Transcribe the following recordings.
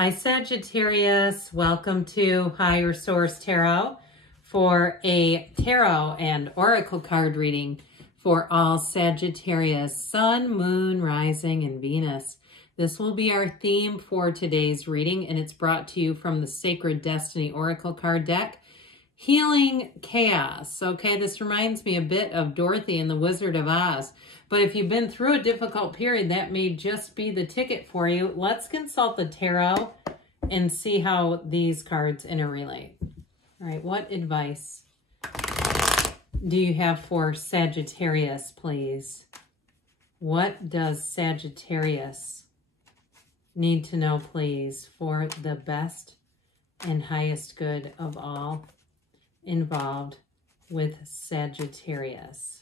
Hi Sagittarius, welcome to Higher Source Tarot for a tarot and oracle card reading for all Sagittarius, Sun, Moon, Rising, and Venus. This will be our theme for today's reading, and it's brought to you from the Sacred Destiny Oracle card deck, Healing Chaos. Okay, this reminds me a bit of Dorothy and the Wizard of Oz. But if you've been through a difficult period, that may just be the ticket for you. Let's consult the tarot and see how these cards interrelate. All right, what advice do you have for Sagittarius, please? What does Sagittarius need to know, please, for the best and highest good of all involved with Sagittarius?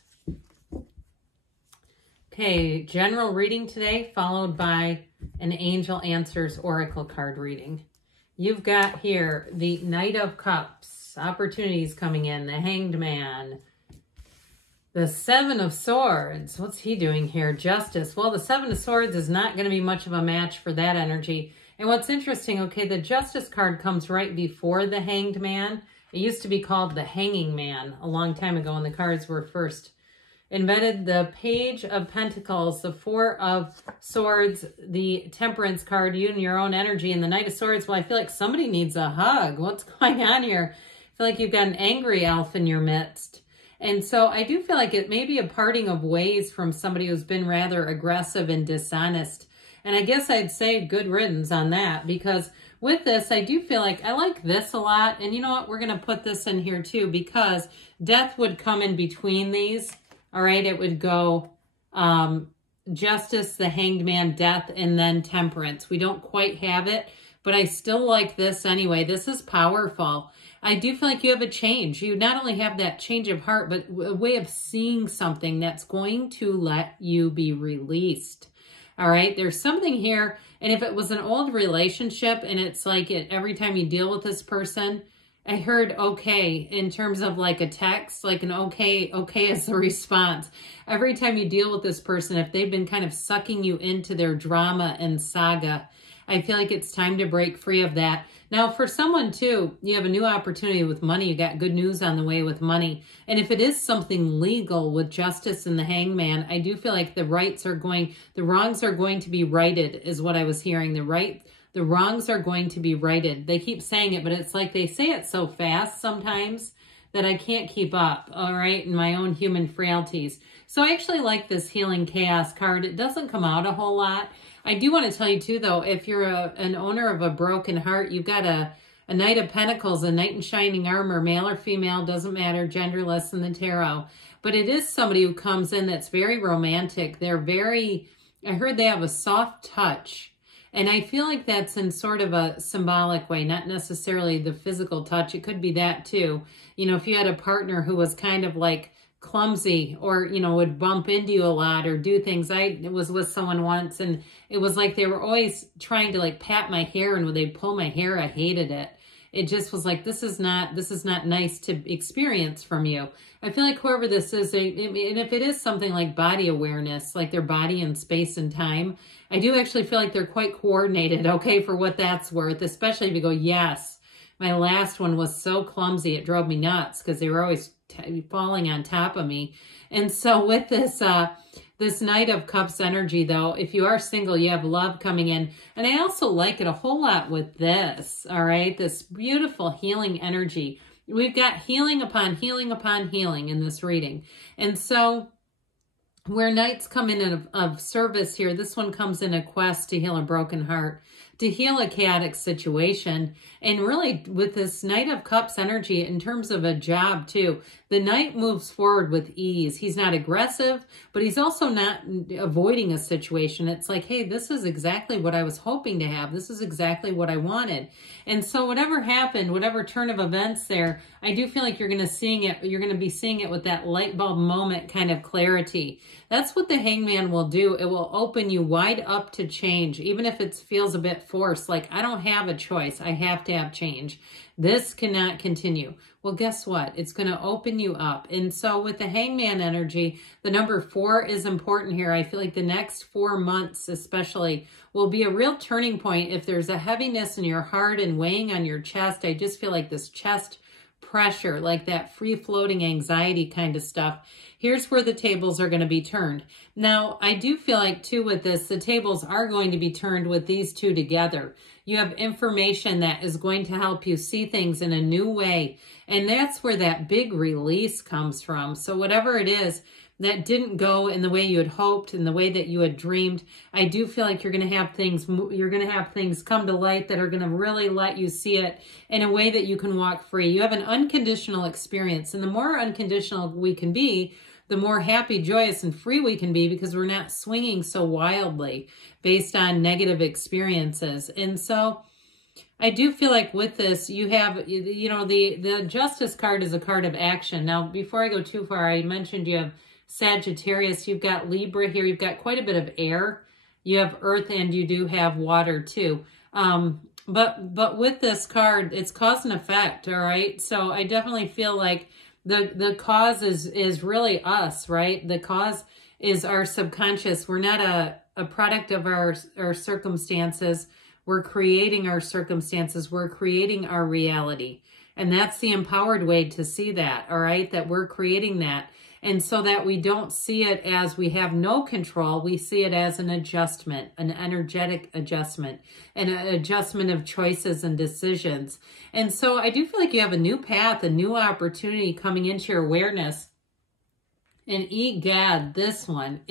Okay, general reading today, followed by an Angel Answers Oracle card reading. You've got here the Knight of Cups, opportunities coming in, the Hanged Man, the Seven of Swords. What's he doing here? Justice. Well, the Seven of Swords is not going to be much of a match for that energy. And what's interesting, okay, the Justice card comes right before the Hanged Man. It used to be called the Hanging Man a long time ago when the cards were first invented. The Page of Pentacles, the Four of Swords, the Temperance card, you and your own energy, and the Knight of Swords. Well, I feel like somebody needs a hug. What's going on here? I feel like you've got an angry elf in your midst. And so I do feel like it may be a parting of ways from somebody who's been rather aggressive and dishonest. And I guess I'd say good riddance on that, because with this, I do feel like I like this a lot. And you know what? We're going to put this in here too, because death would come in between these. All right, it would go Justice, the Hanged Man, Death, and then Temperance. We don't quite have it, but I still like this anyway. This is powerful. I do feel like you have a change. You not only have that change of heart, but a way of seeing something that's going to let you be released. All right, there's something here, and if it was an old relationship and it's like every time you deal with this person, I heard okay in terms of like a text, like an okay is the response. Every time you deal with this person, if they've been kind of sucking you into their drama and saga, I feel like it's time to break free of that. Now, for someone too, you have a new opportunity with money. You got good news on the way with money. And if it is something legal with Justice and the Hangman, I do feel like the wrongs are going to be righted, is what I was hearing. The wrongs are going to be righted. They keep saying it, but it's like they say it so fast sometimes that I can't keep up, all right, in my own human frailties. So I actually like this Healing Chaos card. It doesn't come out a whole lot. I do want to tell you too, though, if you're an owner of a broken heart, you've got a Knight of Pentacles, a Knight in Shining Armor, male or female, doesn't matter, genderless in the tarot. But it is somebody who comes in that's very romantic. They're very, I heard they have a soft touch. And I feel like that's in sort of a symbolic way, not necessarily the physical touch. It could be that too. You know, if you had a partner who was kind of like clumsy or, you know, would bump into you a lot or do things. I was with someone once and it was like they were always trying to like pat my hair, and when they'd pull my hair, I hated it. It just was like, this is not nice to experience from you. I feel like whoever this is, and if it is something like body awareness, like their body in space and time, I do actually feel like they're quite coordinated, okay, for what that's worth, especially if you go, yes, my last one was so clumsy, it drove me nuts because they were always falling on top of me. And so with this, this Knight of Cups energy, though, if you are single, you have love coming in. And I also like it a whole lot with this, all right, this beautiful healing energy. We've got healing upon healing upon healing in this reading. And so where Knights come in of service here, this one comes in a quest to heal a broken heart, to heal a chaotic situation. And really with this Knight of Cups energy in terms of a job too, the Knight moves forward with ease. He's not aggressive, but he's also not avoiding a situation. It's like, hey, this is exactly what I was hoping to have. This is exactly what I wanted. And so whatever happened, whatever turn of events there, I do feel like you're going to be seeing it with that light bulb moment kind of clarity. That's what the Hangman will do. It will open you wide up to change, even if it feels a bit forced. Like, I don't have a choice. I have to have change. This cannot continue. Well, guess what? It's going to open you up. And so with the Hangman energy, the number 4 is important here. I feel like the next 4 months especially will be a real turning point. If there's a heaviness in your heart and weighing on your chest, I just feel like this chest pressure, like that free-floating anxiety kind of stuff. Here's where the tables are going to be turned. Now, I do feel like, too, with this, the tables are going to be turned with these two together. You have information that is going to help you see things in a new way, and that's where that big release comes from. So whatever it is that didn't go in the way you had hoped, in the way that you had dreamed, I do feel like you're going to have things come to light that are going to really let you see it in a way that you can walk free. You have an unconditional experience, and the more unconditional we can be, the more happy, joyous, and free we can be, because we're not swinging so wildly based on negative experiences. And so I do feel like with this, you have, you know, the Justice card is a card of action. Now, before I go too far, I mentioned you have Sagittarius, you've got Libra here, you've got quite a bit of air, you have earth, and you do have water too. But with this card, it's cause and effect, all right? So I definitely feel like the cause is really us, right? The cause is our subconscious. We're not a product of our circumstances. We're creating our circumstances. We're creating our reality. And that's the empowered way to see that, all right? That we're creating that. And so that we don't see it as we have no control, we see it as an adjustment, an energetic adjustment, and an adjustment of choices and decisions. And so I do feel like you have a new path, a new opportunity coming into your awareness. And egad, this one,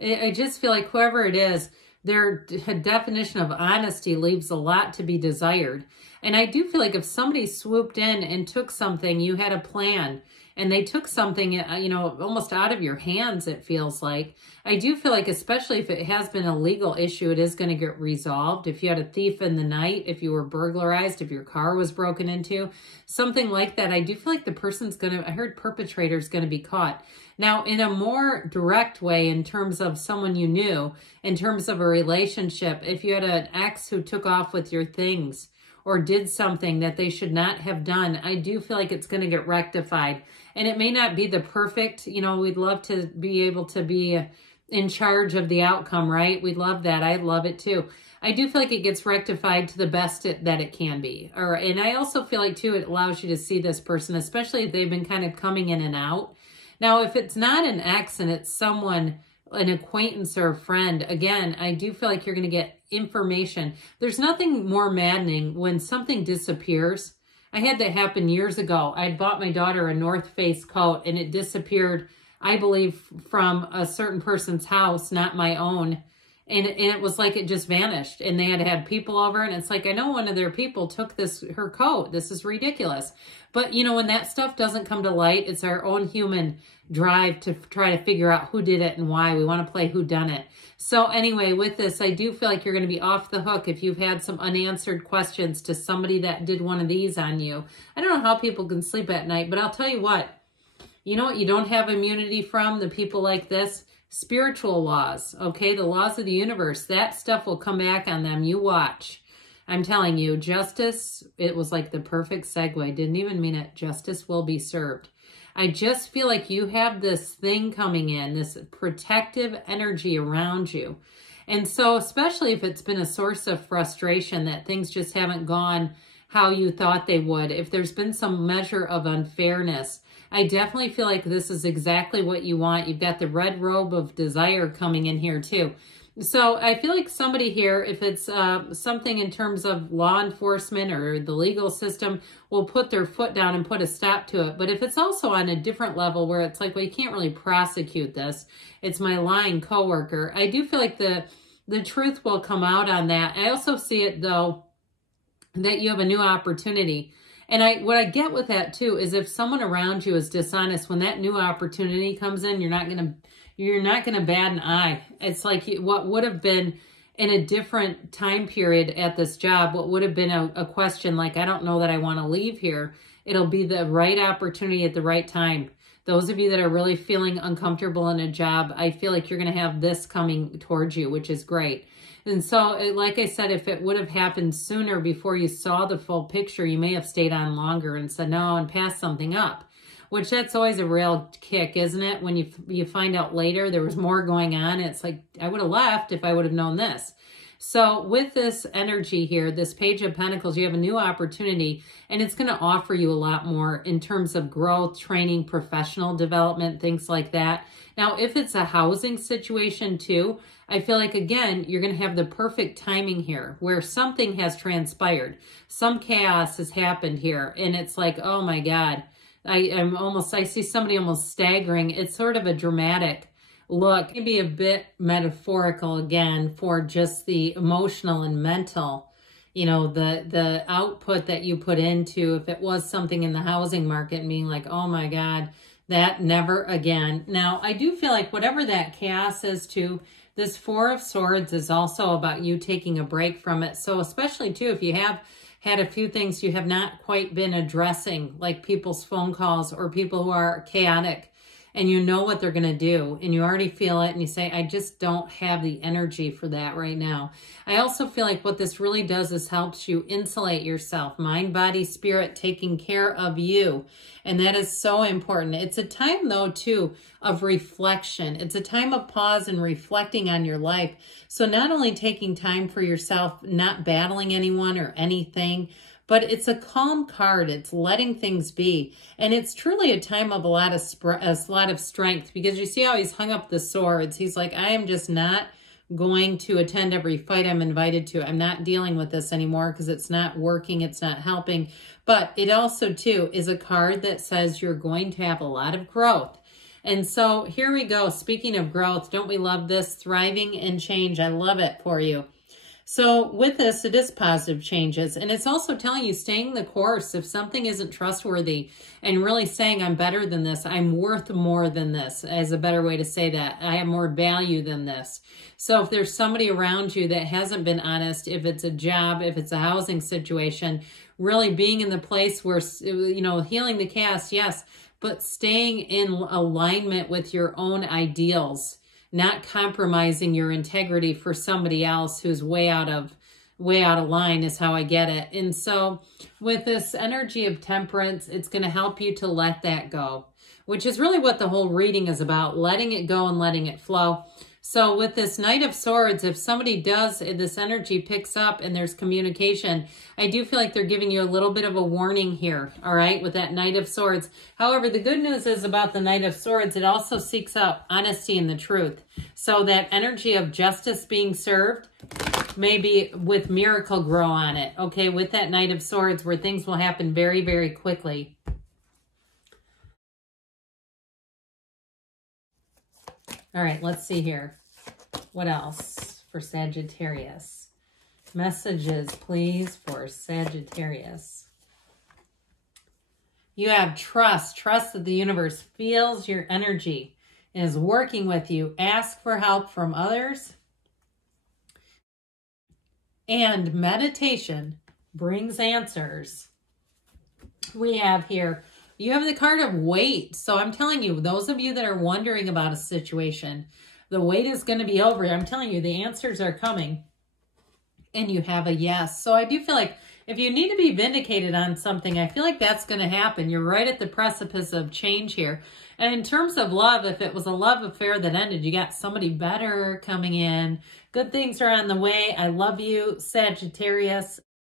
I just feel like whoever it is, their definition of honesty leaves a lot to be desired. And I do feel like if somebody swooped in and took something, you had a plan, and they took something, you know, almost out of your hands, it feels like. I do feel like, especially if it has been a legal issue, it is going to get resolved. If you had a thief in the night, if you were burglarized, if your car was broken into, something like that, I do feel like the person's going to, I heard perpetrator's going to be caught. Now, in a more direct way, in terms of someone you knew, in terms of a relationship, if you had an ex who took off with your things or did something that they should not have done, I do feel like it's going to get rectified. And it may not be the perfect, you know, we'd love to be able to be in charge of the outcome, right? We'd love that. I'd love it too. I do feel like it gets rectified to the best that it can be. And I also feel like too, it allows you to see this person, especially if they've been kind of coming in and out. Now, if it's not an ex and it's someone, an acquaintance or a friend, again, I do feel like you're going to get information. There's nothing more maddening when something disappears. I had that happen years ago. I bought my daughter a North Face coat and it disappeared, I believe, from a certain person's house, not my own. And it was like it just vanished, and they had people over, and it's like, I know one of their people took her coat. This is ridiculous. But, you know, when that stuff doesn't come to light, it's our own human drive to try to figure out who did it and why. We want to play whodunit. So anyway, with this, I do feel like you're going to be off the hook if you've had some unanswered questions to somebody that did one of these on you. I don't know how people can sleep at night, but I'll tell you what. You know what you don't have immunity from? The people like this? Spiritual laws, okay? The laws of the universe. That stuff will come back on them. You watch. I'm telling you, justice, it was like the perfect segue. Didn't even mean it. Justice will be served. I just feel like you have this thing coming in, this protective energy around you. And so, especially if it's been a source of frustration that things just haven't gone how you thought they would, if there's been some measure of unfairness, I definitely feel like this is exactly what you want. You've got the red robe of desire coming in here too. So I feel like somebody here, if it's something in terms of law enforcement or the legal system, will put their foot down and put a stop to it. But if it's also on a different level where it's like, well, you can't really prosecute this, it's my lying coworker, I do feel like the truth will come out on that. I also see it, though, that you have a new opportunity. And what I get with that too is if someone around you is dishonest, when that new opportunity comes in, you're not gonna bat an eye. It's like what would have been in a different time period at this job, what would have been a question like, I don't know that I want to leave here. It'll be the right opportunity at the right time. Those of you that are really feeling uncomfortable in a job, I feel like you're going to have this coming towards you, which is great. And so, like I said, if it would have happened sooner before you saw the full picture, you may have stayed on longer and said no and passed something up, which that's always a real kick, isn't it? When you find out later there was more going on, it's like, I would have left if I would have known this. So with this energy here, this Page of Pentacles, you have a new opportunity, and it's going to offer you a lot more in terms of growth, training, professional development, things like that. Now, if it's a housing situation too, I feel like, again, you're going to have the perfect timing here where something has transpired. Some chaos has happened here, and it's like, oh my God, I see somebody almost staggering. It's sort of a dramatic look, maybe a bit metaphorical again for just the emotional and mental, you know, the output that you put into, if it was something in the housing market, being like, oh my God, that never again. Now, I do feel like whatever that chaos is too, this Four of Swords is also about you taking a break from it. So especially too, if you have had a few things you have not quite been addressing, like people's phone calls or people who are chaotic, and you know what they're going to do, and you already feel it, and you say, I just don't have the energy for that right now. I also feel like what this really does is helps you insulate yourself, mind, body, spirit, taking care of you. And that is so important. It's a time, though, too, of reflection. It's a time of pause and reflecting on your life. So not only taking time for yourself, not battling anyone or anything, but it's a calm card. It's letting things be. And it's truly a time of a lot of strength, because you see how he's hung up the swords. He's like, I am just not going to attend every fight I'm invited to. I'm not dealing with this anymore because it's not working. It's not helping. But it also, too, is a card that says you're going to have a lot of growth. And so here we go. Speaking of growth, don't we love this? Thriving and change. I love it for you. So with this, it is positive changes. And it's also telling you staying the course. If something isn't trustworthy, and really saying I'm better than this, I'm worth more than this, as a better way to say that. I have more value than this. So if there's somebody around you that hasn't been honest, if it's a job, if it's a housing situation, really being in the place where, you know, healing the chaos, yes, but staying in alignment with your own ideals, not compromising your integrity for somebody else who's way out of line is how I get it. And so with this energy of temperance, it's going to help you to let that go, which is really what the whole reading is about, letting it go and letting it flow. So with this Knight of Swords, if somebody does, this energy picks up and there's communication, I do feel like they're giving you a little bit of a warning here, all right, with that Knight of Swords. However, the good news is about the Knight of Swords, it also seeks out honesty and the truth. So that energy of justice being served, maybe with miracle grow on it, okay, with that Knight of Swords, where things will happen very, very quickly. All right, let's see here. What else for Sagittarius? Messages, please, for Sagittarius. You have trust. Trust that the universe feels your energy and is working with you. Ask for help from others. And meditation brings answers. We have here, you have the card of wait. So I'm telling you, those of you that are wondering about a situation, the wait is going to be over. I'm telling you, the answers are coming. And you have a yes. So I do feel like if you need to be vindicated on something, I feel like that's going to happen. You're right at the precipice of change here. And in terms of love, if it was a love affair that ended, you got somebody better coming in. Good things are on the way. I love you, Sagittarius.